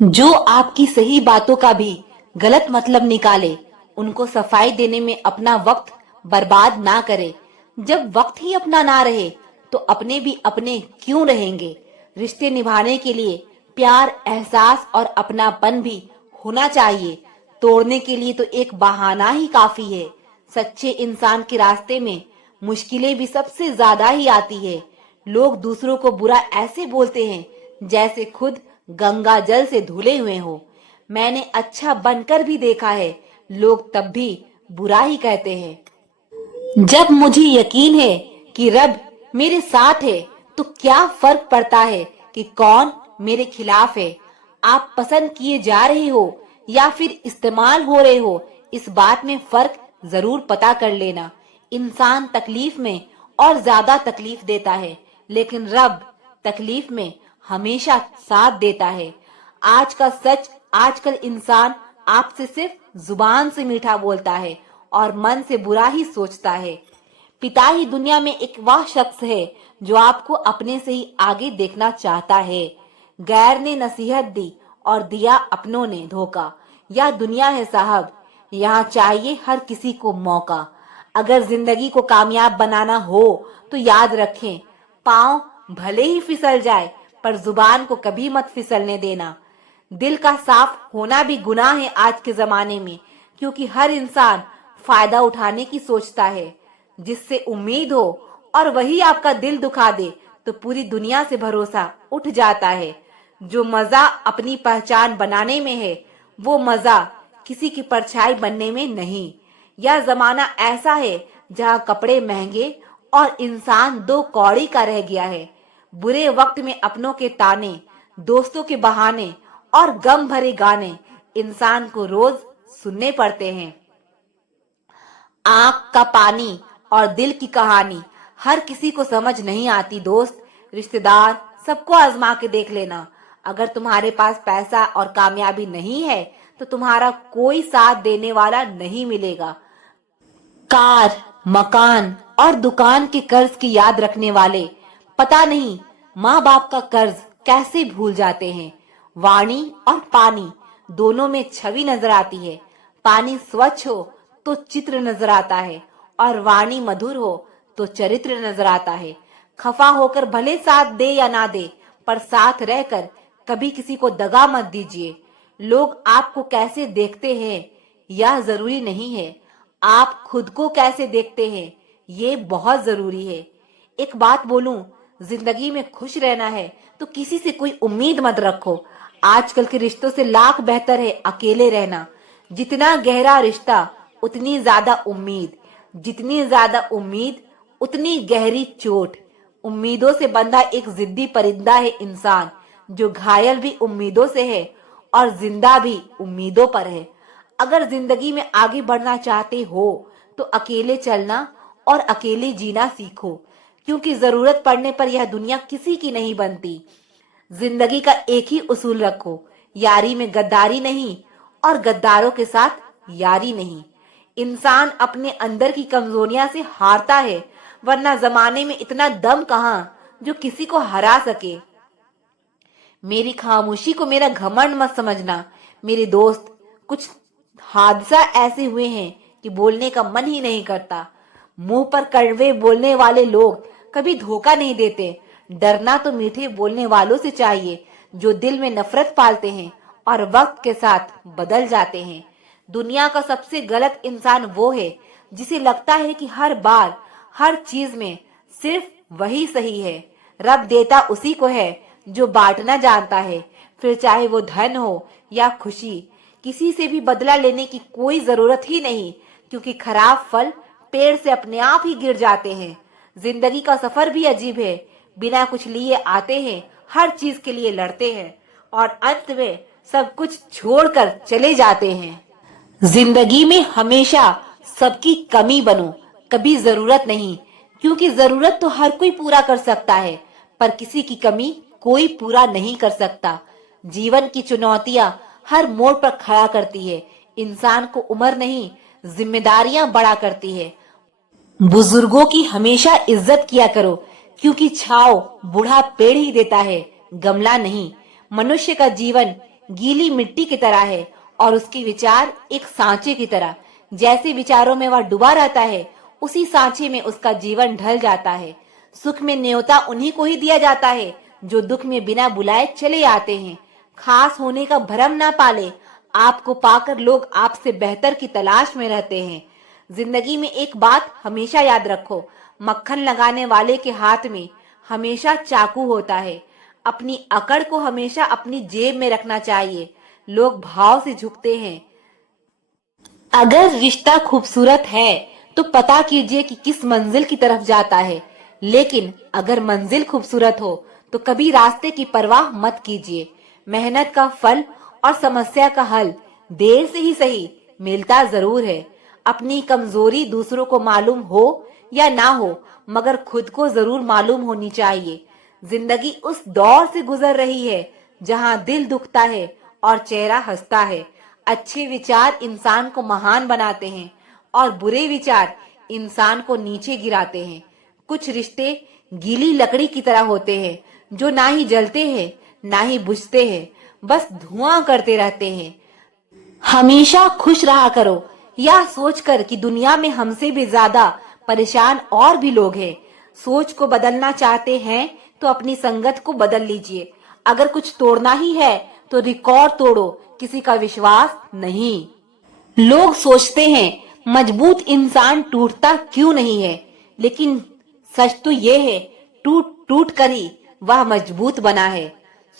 जो आपकी सही बातों का भी गलत मतलब निकाले, उनको सफाई देने में अपना वक्त बर्बाद ना करे। जब वक्त ही अपना ना रहे, तो अपने भी अपने क्यों रहेंगे? रिश्ते निभाने के लिए प्यार, एहसास और अपनापन भी होना चाहिए। तोड़ने के लिए तो एक बहाना ही काफी है। सच्चे इंसान के रास्ते में मुश्किलें भी सबसे ज्यादा ही आती है। लोग दूसरों को बुरा ऐसे बोलते हैं जैसे खुद गंगा जल से धुले हुए हो। मैंने अच्छा बनकर भी देखा है, लोग तब भी बुरा ही कहते हैं। जब मुझे यकीन है कि रब मेरे साथ है, तो क्या फर्क पड़ता है कि कौन मेरे खिलाफ है? आप पसंद किए जा रहे हो या फिर इस्तेमाल हो रहे हो, इस बात में फर्क जरूर पता कर लेना। इंसान तकलीफ में और ज्यादा तकलीफ देता है, लेकिन रब तकलीफ में हमेशा साथ देता है। आज का सच, आजकल इंसान आपसे सिर्फ जुबान से मीठा बोलता है और मन से बुरा ही सोचता है। पिता ही दुनिया में एक वह शख्स है जो आपको अपने से ही आगे देखना चाहता है। गैर ने नसीहत दी और दिया अपनों ने धोखा। यह दुनिया है साहब, यहाँ चाहिए हर किसी को मौका। अगर जिंदगी को कामयाब बनाना हो तो याद रखें, पाँव भले ही फिसल जाए, पर जुबान को कभी मत फिसलने देना। दिल का साफ होना भी गुनाह है आज के जमाने में, क्योंकि हर इंसान फायदा उठाने की सोचता है। जिससे उम्मीद हो और वही आपका दिल दुखा दे, तो पूरी दुनिया से भरोसा उठ जाता है। जो मजा अपनी पहचान बनाने में है, वो मजा किसी की परछाई बनने में नहीं। यह जमाना ऐसा है जहाँ कपड़े महंगे और इंसान दो कौड़ी का रह गया है। बुरे वक्त में अपनों के ताने, दोस्तों के बहाने और गम भरे गाने इंसान को रोज सुनने पड़ते हैं। आंख का पानी और दिल की कहानी हर किसी को समझ नहीं आती दोस्त। रिश्तेदार सबको आजमा के देख लेना। अगर तुम्हारे पास पैसा और कामयाबी नहीं है, तो तुम्हारा कोई साथ देने वाला नहीं मिलेगा। कार, मकान और दुकान के कर्ज की याद रखने वाले पता नहीं माँ बाप का कर्ज कैसे भूल जाते हैं। वाणी और पानी दोनों में छवि नजर आती है। पानी स्वच्छ हो तो चित्र नजर आता है, और वाणी मधुर हो तो चरित्र नजर आता है। खफा होकर भले साथ दे या ना दे, पर साथ रहकर कभी किसी को दगा मत दीजिए। लोग आपको कैसे देखते हैं यह जरूरी नहीं है, आप खुद को कैसे देखते हैं ये बहुत जरूरी है। एक बात बोलूं, जिंदगी में खुश रहना है तो किसी से कोई उम्मीद मत रखो। आजकल के रिश्तों से लाख बेहतर है अकेले रहना। जितना गहरा रिश्ता उतनी ज्यादा उम्मीद, जितनी ज्यादा उम्मीद उतनी गहरी चोट। उम्मीदों से बंधा एक जिद्दी परिंदा है इंसान, जो घायल भी उम्मीदों से है और जिंदा भी उम्मीदों पर है। अगर जिंदगी में आगे बढ़ना चाहते हो तो अकेले चलना और अकेले जीना सीखो, क्योंकि जरूरत पड़ने पर यह दुनिया किसी की नहीं बनती। जिंदगी का एक ही उसूल रखो, यारी में गद्दारी नहीं और गद्दारों के साथ यारी नहीं। इंसान अपने अंदर की कमजोरियां से हारता है, वरना जमाने में इतना दम कहां जो किसी को हरा सके। मेरी खामोशी को मेरा घमंड मत समझना मेरे दोस्त। कुछ हादसा ऐसे हुए हैं कि बोलने का मन ही नहीं करता। मुंह पर कड़वे बोलने वाले लोग कभी धोखा नहीं देते। डरना तो मीठे बोलने वालों से चाहिए, जो दिल में नफरत पालते हैं और वक्त के साथ बदल जाते हैं। दुनिया का सबसे गलत इंसान वो है जिसे लगता है कि हर बार हर चीज में सिर्फ वही सही है। रब देता उसी को है जो बांटना जानता है, फिर चाहे वो धन हो या खुशी। किसी से भी बदला लेने की कोई जरूरत ही नहीं, क्योंकि खराब फल पेड़ से अपने आप ही गिर जाते हैं। जिंदगी का सफर भी अजीब है, बिना कुछ लिए आते हैं, हर चीज के लिए लड़ते हैं और अंत में सब कुछ छोड़कर चले जाते हैं। जिंदगी में हमेशा सबकी कमी बनो, कभी जरूरत नहीं, क्योंकि जरूरत तो हर कोई पूरा कर सकता है, पर किसी की कमी कोई पूरा नहीं कर सकता। जीवन की चुनौतियां हर मोड़ पर खड़ा करती है। इंसान को उम्र नहीं, जिम्मेदारियां बड़ा करती है। बुजुर्गों की हमेशा इज्जत किया करो, क्योंकि छाव बूढ़ा पेड़ ही देता है, गमला नहीं। मनुष्य का जीवन गीली मिट्टी की तरह है और उसके विचार एक सांचे की तरह। जैसे विचारों में वह डूबा रहता है, उसी सांचे में उसका जीवन ढल जाता है। सुख में न्योता उन्हीं को ही दिया जाता है जो दुख में बिना बुलाए चले आते हैं। खास होने का भ्रम ना पाले, आपको पाकर लोग आपसे बेहतर की तलाश में रहते हैं। जिंदगी में एक बात हमेशा याद रखो, मक्खन लगाने वाले के हाथ में हमेशा चाकू होता है। अपनी अकड़ को हमेशा अपनी जेब में रखना चाहिए। लोग भाव से झुकते हैं। अगर रिश्ता खूबसूरत है तो पता कीजिए कि किस मंजिल की तरफ जाता है, लेकिन अगर मंजिल खूबसूरत हो तो कभी रास्ते की परवाह मत कीजिए। मेहनत का फल और समस्या का हल देर से ही सही मिलता जरूर है। अपनी कमजोरी दूसरों को मालूम हो या ना हो, मगर खुद को जरूर मालूम होनी चाहिए। जिंदगी उस दौर से गुजर रही है जहां दिल दुखता है और चेहरा हंसता है। अच्छे विचार इंसान को महान बनाते हैं और बुरे विचार इंसान को नीचे गिराते हैं। कुछ रिश्ते गीली लकड़ी की तरह होते हैं जो ना ही जलते हैं ना ही बुझते हैं, बस धुआं करते रहते हैं। हमेशा खुश रहा करो, यह सोचकर कि दुनिया में हमसे भी ज्यादा परेशान और भी लोग हैं। सोच को बदलना चाहते हैं तो अपनी संगत को बदल लीजिए। अगर कुछ तोड़ना ही है तो रिकॉर्ड तोड़ो, किसी का विश्वास नहीं। लोग सोचते हैं मजबूत इंसान टूटता क्यों नहीं है, लेकिन सच तो ये है, टूट टूट कर ही वह मजबूत बना है।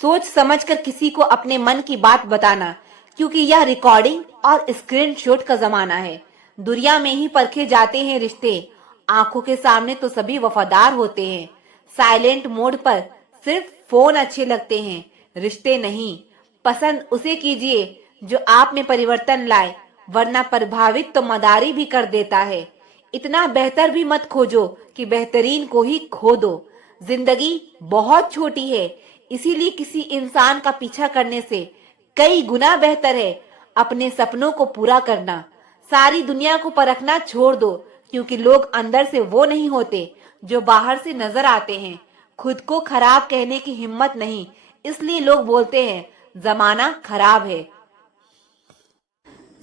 सोच समझकर किसी को अपने मन की बात बताना, क्योंकि यह रिकॉर्डिंग और स्क्रीनशॉट का जमाना है। दुनिया में ही परखे जाते हैं रिश्ते। आंखों के सामने तो सभी वफादार होते हैं। साइलेंट मोड पर सिर्फ फोन अच्छे लगते हैं, रिश्ते नहीं। पसंद उसे कीजिए जो आप में परिवर्तन लाए, वरना प्रभावित तो मदारी भी कर देता है। इतना बेहतर भी मत खोजो कि बेहतरीन को ही खो दो। जिंदगी बहुत छोटी है, इसीलिए किसी इंसान का पीछा करने से कई गुना बेहतर है अपने सपनों को पूरा करना। सारी दुनिया को परखना छोड़ दो, क्योंकि लोग अंदर से वो नहीं होते जो बाहर से नजर आते हैं। खुद को खराब कहने की हिम्मत नहीं, इसलिए लोग बोलते हैं जमाना खराब है।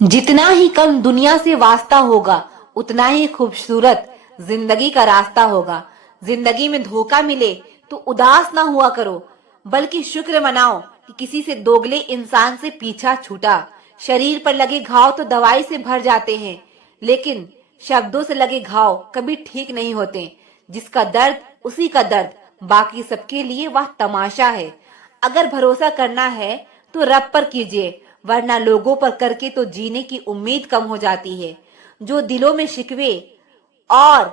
जितना ही कम दुनिया से वास्ता होगा, उतना ही खूबसूरत जिंदगी का रास्ता होगा। जिंदगी में धोखा मिले तो उदास ना हुआ करो, बल्कि शुक्र मनाओ कि किसी से दोगले इंसान से पीछा छूटा। शरीर पर लगे घाव तो दवाई से भर जाते हैं, लेकिन शब्दों से लगे घाव कभी ठीक नहीं होते। जिसका दर्द उसी का दर्द, बाकी सबके लिए वह तमाशा है। अगर भरोसा करना है तो रब पर कीजिए, वरना लोगों पर करके तो जीने की उम्मीद कम हो जाती है। जो दिलों में शिकवे और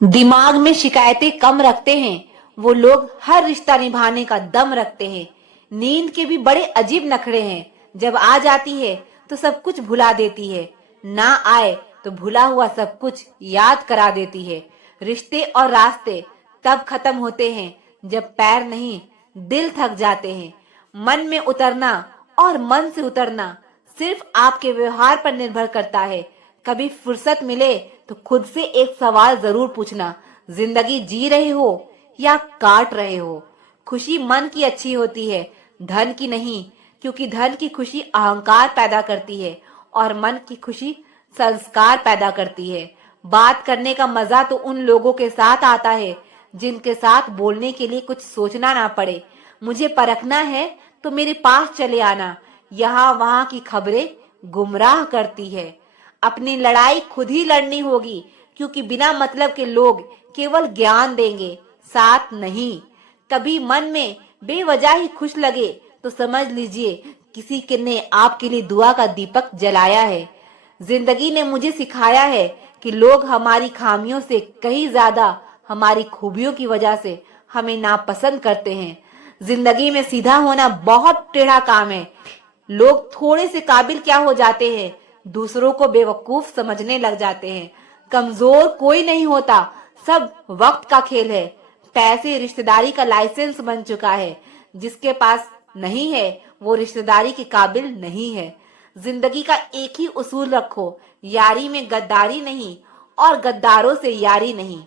दिमाग में शिकायतें कम रखते हैं, वो लोग हर रिश्ता निभाने का दम रखते हैं। नींद के भी बड़े अजीब नखरे हैं, जब आ जाती है तो सब कुछ भुला देती है, ना आए तो भुला हुआ सब कुछ याद करा देती है। रिश्ते और रास्ते तब खत्म होते हैं जब पैर नहीं दिल थक जाते हैं। मन में उतरना और मन से उतरना सिर्फ आपके व्यवहार पर निर्भर करता है। कभी फुर्सत मिले तो खुद से एक सवाल जरूर पूछना, जिंदगी जी रहे हो या काट रहे हो। खुशी मन की अच्छी होती है, धन की नहीं, क्योंकि धन की खुशी अहंकार पैदा करती है और मन की खुशी संस्कार पैदा करती है। बात करने का मजा तो उन लोगों के साथ आता है जिनके साथ बोलने के लिए कुछ सोचना ना पड़े। मुझे परखना है तो मेरे पास चले आना, यहाँ वहाँ की खबरें गुमराह करती है। अपनी लड़ाई खुद ही लड़नी होगी, क्योंकि बिना मतलब के लोग केवल ज्ञान देंगे, साथ नहीं। कभी मन में बेवजह ही खुश लगे तो समझ लीजिए किसी के ने आपके लिए दुआ का दीपक जलाया है। जिंदगी ने मुझे सिखाया है कि लोग हमारी खामियों से कहीं ज्यादा हमारी खूबियों की वजह से हमें नापसंद करते हैं। जिंदगी में सीधा होना बहुत टेढ़ा काम है। लोग थोड़े से काबिल क्या हो जाते हैं, दूसरों को बेवकूफ समझने लग जाते हैं। कमजोर कोई नहीं होता, सब वक्त का खेल है। पैसे रिश्तेदारी का लाइसेंस बन चुका है, जिसके पास नहीं है वो रिश्तेदारी के काबिल नहीं है। जिंदगी का एक ही उसूल रखो, यारी में गद्दारी नहीं और गद्दारों से यारी नहीं।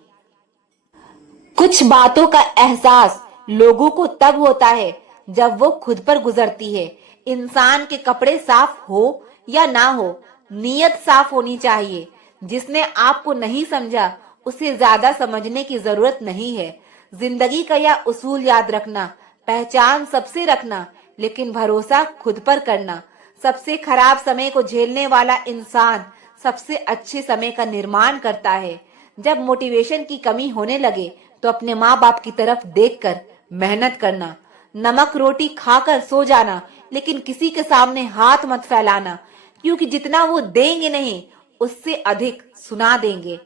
कुछ बातों का एहसास लोगों को तब होता है जब वो खुद पर गुजरती है। इंसान के कपड़े साफ हो या ना हो, नीयत साफ होनी चाहिए। जिसने आपको नहीं समझा उसे ज्यादा समझने की जरूरत नहीं है। जिंदगी का यह उसूल याद रखना, पहचान सबसे रखना, लेकिन भरोसा खुद पर करना। सबसे खराब समय को झेलने वाला इंसान सबसे अच्छे समय का निर्माण करता है। जब मोटिवेशन की कमी होने लगे तो अपने माँ बाप की तरफ देखकर मेहनत करना। नमक रोटी खाकर सो जाना, लेकिन किसी के सामने हाथ मत फैलाना, क्योंकि जितना वो देंगे नहीं उससे अधिक सुना देंगे।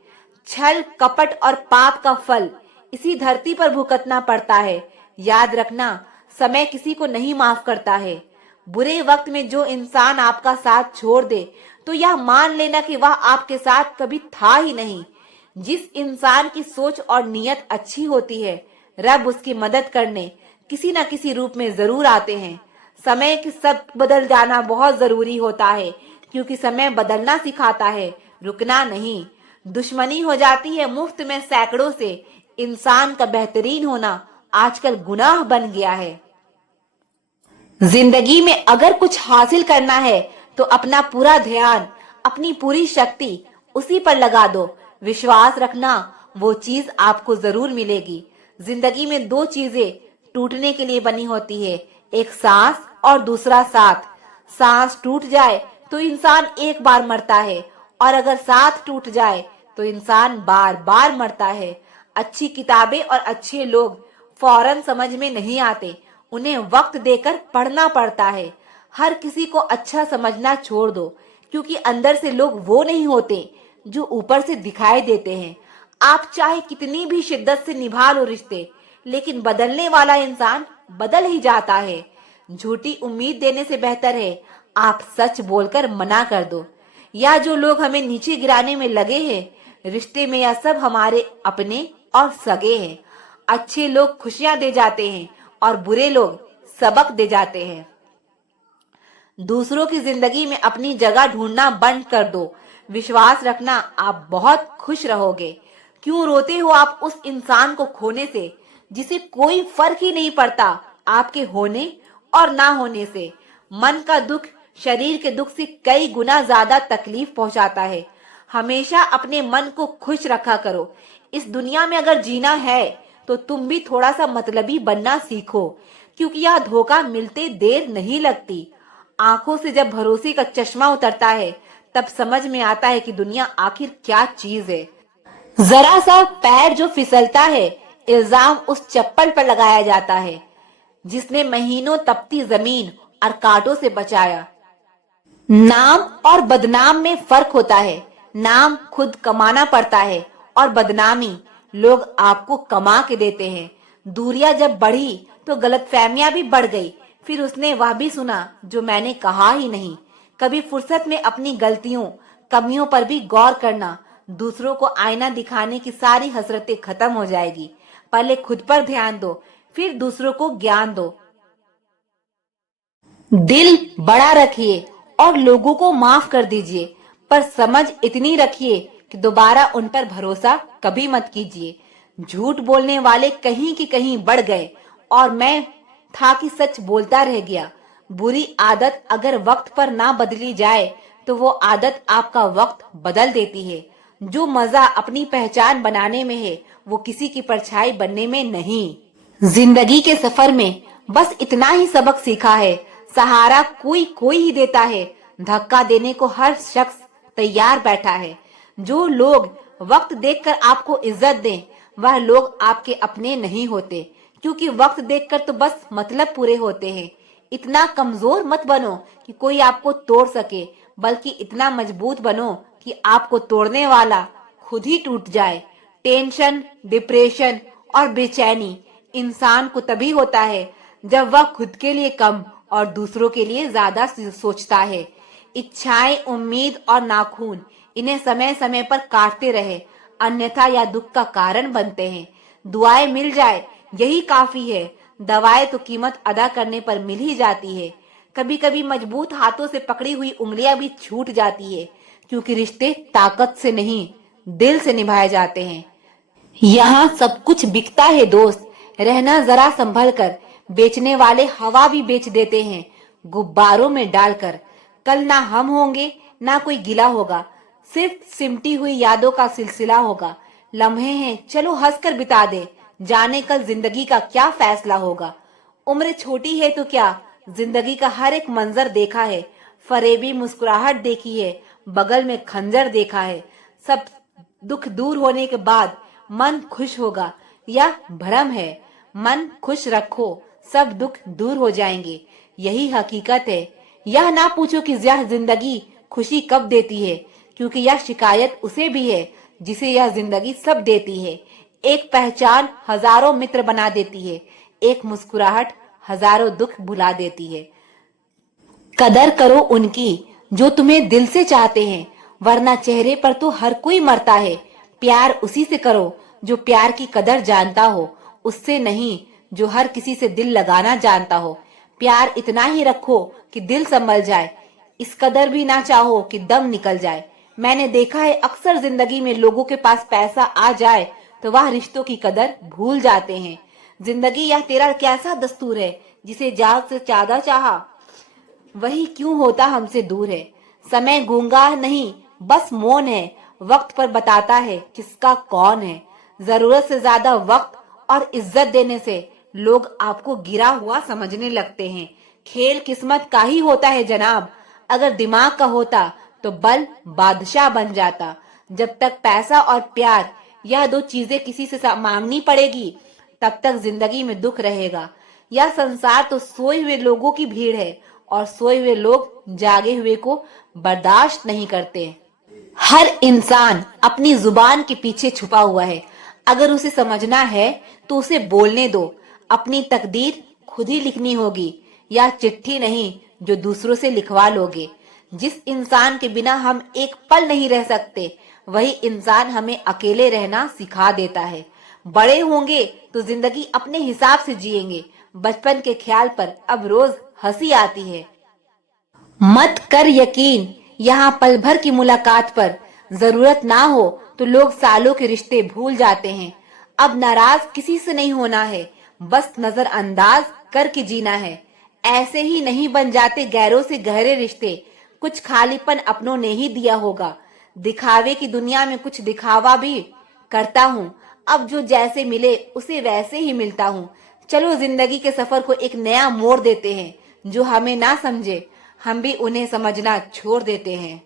छल कपट और पाप का फल इसी धरती पर भुगतना पड़ता है। याद रखना, समय किसी को नहीं माफ करता है। बुरे वक्त में जो इंसान आपका साथ छोड़ दे तो यह मान लेना कि वह आपके साथ कभी था ही नहीं। जिस इंसान की सोच और नीयत अच्छी होती है, रब उसकी मदद करने किसी न किसी रूप में जरूर आते हैं। समय के सब बदल जाना बहुत जरूरी होता है, क्योंकि समय बदलना सिखाता है, रुकना नहीं। दुश्मनी हो जाती है मुफ्त में सैकड़ों से। इंसान का बेहतरीन होना आजकल गुनाह बन गया है। जिंदगी में अगर कुछ हासिल करना है तो अपना पूरा ध्यान, अपनी पूरी शक्ति उसी पर लगा दो। विश्वास रखना, वो चीज आपको जरूर मिलेगी। जिंदगी में दो चीजें टूटने के लिए बनी होती है, एक सांस और दूसरा साथ। सांस टूट जाए तो इंसान एक बार मरता है, और अगर साथ टूट जाए तो इंसान बार बार मरता है। अच्छी किताबें और अच्छे लोग फौरन समझ में नहीं आते, उन्हें वक्त देकर पढ़ना पड़ता है। हर किसी को अच्छा समझना छोड़ दो, क्योंकि अंदर से लोग वो नहीं होते जो ऊपर से दिखाई देते हैं। आप चाहे कितनी भी शिद्दत से निभा लो रिश्ते, लेकिन बदलने वाला इंसान बदल ही जाता है। झूठी उम्मीद देने से बेहतर है आप सच बोलकर मना कर दो। या जो लोग हमें नीचे गिराने में लगे हैं, रिश्ते में यह सब हमारे अपने और सगे हैं। अच्छे लोग खुशियां दे जाते हैं और बुरे लोग सबक दे जाते हैं। दूसरों की जिंदगी में अपनी जगह ढूंढना बंद कर दो। विश्वास रखना, आप बहुत खुश रहोगे। क्यों रोते हो आप उस इंसान को खोने से जिसे कोई फर्क ही नहीं पड़ता आपके होने और ना होने से। मन का दुख शरीर के दुख से कई गुना ज्यादा तकलीफ पहुंचाता है। हमेशा अपने मन को खुश रखा करो। इस दुनिया में अगर जीना है तो तुम भी थोड़ा सा मतलबी बनना सीखो, क्योंकि यह धोखा मिलते देर नहीं लगती। आंखों से जब भरोसे का चश्मा उतरता है तब समझ में आता है कि दुनिया आखिर क्या चीज है। जरा सा पैर जो फिसलता है, इल्जाम उस चप्पल पर लगाया जाता है जिसने महीनों तपती जमीन और कांटों से बचाया। नाम और बदनाम में फर्क होता है। नाम खुद कमाना पड़ता है और बदनामी लोग आपको कमा के देते हैं। दूरियां जब बढ़ी तो गलतफहमियां भी बढ़ गई। फिर उसने वह भी सुना जो मैंने कहा ही नहीं। कभी फुर्सत में अपनी गलतियों कमियों पर भी गौर करना। दूसरों को आईना दिखाने की सारी हसरतें खत्म हो जाएगी। पहले खुद पर ध्यान दो, फिर दूसरों को ज्ञान दो। दिल बड़ा रखिए और लोगों को माफ कर दीजिए, पर समझ इतनी रखिए कि दोबारा उन पर भरोसा कभी मत कीजिए। झूठ बोलने वाले कहीं की कहीं बढ़ गए और मैं था कि सच बोलता रह गया। बुरी आदत अगर वक्त पर ना बदली जाए तो वो आदत आपका वक्त बदल देती है। जो मजा अपनी पहचान बनाने में है वो किसी की परछाई बनने में नहीं। जिंदगी के सफर में बस इतना ही सबक सीखा है, सहारा कोई कोई ही देता है, धक्का देने को हर शख्स तैयार बैठा है। जो लोग वक्त देखकर आपको इज्जत दें वह लोग आपके अपने नहीं होते, क्योंकि वक्त देखकर तो बस मतलब पूरे होते हैं। इतना कमजोर मत बनो कि कोई आपको तोड़ सके, बल्कि इतना मजबूत बनो कि आपको तोड़ने वाला खुद ही टूट जाए। टेंशन, डिप्रेशन और बेचैनी इंसान को तभी होता है जब वह खुद के लिए कम और दूसरों के लिए ज्यादा सोचता है। इच्छाएं, उम्मीद और नाखून, इन्हें समय समय पर काटते रहे, अन्यथा यह दुख का कारण बनते हैं। दुआएं मिल जाए यही काफी है। दवाएं तो कीमत अदा करने पर मिल ही जाती है। कभी कभी मजबूत हाथों से पकड़ी हुई उंगलियां भी छूट जाती है, क्योंकि रिश्ते ताकत से नहीं दिल से निभाए जाते हैं। यहाँ सब कुछ बिकता है दोस्त, रहना जरा संभल कर। बेचने वाले हवा भी बेच देते हैं। गुब्बारों में डालकर। कल ना हम होंगे ना कोई गिला होगा, सिर्फ सिमटी हुई यादों का सिलसिला होगा। लम्हे हैं, चलो हंसकर बिता दे, जाने कल जिंदगी का क्या फैसला होगा। उम्र छोटी है तो क्या, जिंदगी का हर एक मंजर देखा है, फरेबी मुस्कुराहट देखी है, बगल में खंजर देखा है। सब दुख दूर होने के बाद मन खुश होगा, या भ्रम है? मन खुश रखो, सब दुख दूर हो जाएंगे, यही हकीकत है। यह ना पूछो कि यह जिंदगी खुशी कब देती है, क्योंकि यह शिकायत उसे भी है जिसे यह जिंदगी सब देती है। एक पहचान हजारों मित्र बना देती है, एक मुस्कुराहट हजारों दुख भुला देती है। कदर करो उनकी जो तुम्हें दिल से चाहते हैं, वरना चेहरे पर तो हर कोई मरता है। प्यार उसी से करो जो प्यार की कदर जानता हो, उससे नहीं जो हर किसी से दिल लगाना जानता हो। प्यार इतना ही रखो कि दिल संभल जाए, इस कदर भी ना चाहो कि दम निकल जाए। मैंने देखा है अक्सर जिंदगी में लोगों के पास पैसा आ जाए तो वह रिश्तों की कदर भूल जाते हैं। जिंदगी यह तेरा कैसा दस्तूर है, जिसे जान से ज्यादा चाहा वही क्यों होता हमसे दूर है। समय गूंगा नहीं बस मौन है, वक्त पर बताता है किसका कौन है। जरूरत से ज्यादा वक्त और इज्जत देने से लोग आपको गिरा हुआ समझने लगते हैं। खेल किस्मत का ही होता है जनाब, अगर दिमाग का होता तो बल बादशाह बन जाता। जब तक पैसा और प्यार यह दो चीजें किसी से मांगनी पड़ेगी, तब तक जिंदगी में दुख रहेगा। यह संसार तो सोए हुए लोगों की भीड़ है, और सोए हुए लोग जागे हुए को बर्दाश्त नहीं करते। हर इंसान अपनी जुबान के पीछे छुपा हुआ है, अगर उसे समझना है तो उसे बोलने दो। अपनी तकदीर खुद ही लिखनी होगी, या चिट्ठी नहीं जो दूसरों से लिखवा लोगे। जिस इंसान के बिना हम एक पल नहीं रह सकते, वही इंसान हमें अकेले रहना सिखा देता है। बड़े होंगे तो जिंदगी अपने हिसाब से जिएंगे, बचपन के ख्याल पर अब रोज हंसी आती है। मत कर यकीन यहाँ पल भर की मुलाकात पर, जरूरत ना हो तो लोग सालों के रिश्ते भूल जाते हैं। अब नाराज किसी से नहीं होना है, बस नजरअंदाज करके जीना है। ऐसे ही नहीं बन जाते गैरों से गहरे रिश्ते, कुछ खालीपन अपनों ने ही दिया होगा। दिखावे की दुनिया में कुछ दिखावा भी करता हूँ, अब जो जैसे मिले उसे वैसे ही मिलता हूँ। चलो जिंदगी के सफर को एक नया मोड़ देते हैं, जो हमें ना समझे हम भी उन्हें समझना छोड़ देते हैं।